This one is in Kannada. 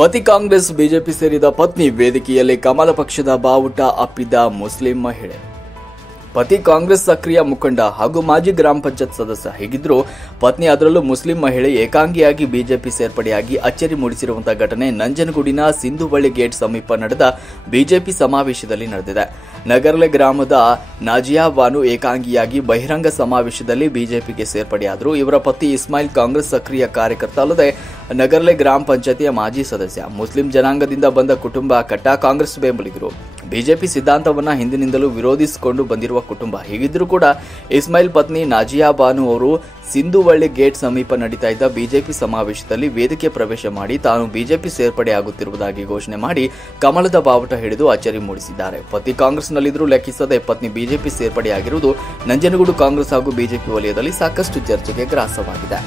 ಪತಿ ಕಾಂಗ್ರೆಸ್, ಬಿಜೆಪಿ ಸೇರಿದ ಪತ್ನಿ ವೇದಿಕೆಯಲ್ಲಿ ಕಮಲ ಪಕ್ಷದ ಬಾವುಟ ಅಪ್ಪಿದ ಮುಸ್ಲಿಂ ಮಹಿಳೆ. ಪತಿ ಕಾಂಗ್ರೆಸ್ ಸಕ್ರಿಯ ಮುಖಂಡ ಹಾಗೂ ಮಾಜಿ ಗ್ರಾಮ ಪಂಚಾಯತ್ ಸದಸ್ಯ. ಹೀಗಿದ್ರೂ ಪತ್ನಿ, ಅದರಲ್ಲೂ ಮುಸ್ಲಿಂ ಮಹಿಳೆ ಏಕಾಂಗಿಯಾಗಿ ಬಿಜೆಪಿ ಸೇರ್ಪಡೆಯಾಗಿ ಅಚ್ಚರಿ ಮೂಡಿಸಿರುವಂತಹ ಘಟನೆ ನಂಜನಗೂಡಿನ ಸಿಂಧುವಳ್ಳಿ ಗೇಟ್ ಸಮೀಪ ನಡೆದ ಬಿಜೆಪಿ ಸಮಾವೇಶದಲ್ಲಿ ನಡೆದಿದೆ. ನಗರ್ಲೆ ಗ್ರಾಮದ ನಾಜಿಯಾ ಬಾನು ಏಕಾಂಗಿಯಾಗಿ ಬಹಿರಂಗ ಸಮಾವೇಶದಲ್ಲಿ ಬಿಜೆಪಿಗೆ ಸೇರ್ಪಡೆಯಾದರು. ಇವರ ಪತಿ ಇಸ್ಮಾಯಿಲ್ ಕಾಂಗ್ರೆಸ್ ಸಕ್ರಿಯ ಕಾರ್ಯಕರ್ತ ಅಲ್ಲದೆ ನಗರ್ಲೆ ಗ್ರಾಮ ಪಂಚಾಯತಿಯ ಮಾಜಿ ಸದಸ್ಯ. ಮುಸ್ಲಿಂ ಜನಾಂಗದಿಂದ ಬಂದ ಕುಟುಂಬ, ಕಟ್ಟಾ ಕಾಂಗ್ರೆಸ್ ಬೆಂಬಲಿಗರು. ಬಿಜೆಪಿ ಸಿದ್ಧಾಂತವನ್ನ ಹಿಂದಿನಿಂದಲೂ ವಿರೋಧಿಸಿಕೊಂಡು ಬಂದಿರುವ ಕುಟುಂಬ. ಹೀಗಿದ್ರೂ ಕೂಡ ಇಸ್ಮಾಯಿಲ್ ಪತ್ನಿ ನಾಜಿಯಾ ಬಾನು ಅವರು ಸಿಂಧುವಳ್ಳಿ ಗೇಟ್ ಸಮೀಪ ನಡೀತಾ ಇದ್ದ ಬಿಜೆಪಿ ಸಮಾವೇಶದಲ್ಲಿ ವೇದಿಕೆ ಪ್ರವೇಶ ಮಾಡಿ ತಾನು ಬಿಜೆಪಿ ಸೇರ್ಪಡೆಯಾಗುತ್ತಿರುವುದಾಗಿ ಘೋಷಣೆ ಮಾಡಿ ಕಮಲದ ಬಾವುಟ ಹಿಡಿದು ಅಚ್ಚರಿ ಮೂಡಿಸಿದ್ದಾರೆ. ಪತಿ ಕಾಂಗ್ರೆಸ್ನಲ್ಲಿದ್ದರೂ ಲೆಕ್ಕಿಸದೆ ಪತ್ನಿ ಬಿಜೆಪಿ ಸೇರ್ಪಡೆಯಾಗಿರುವುದು ನಂಜನಗೂಡು ಕಾಂಗ್ರೆಸ್ ಹಾಗೂ ಬಿಜೆಪಿ ವಲಯದಲ್ಲಿ ಸಾಕಷ್ಟು ಚರ್ಚೆಗೆ ಗ್ರಾಸವಾಗಿದೆ.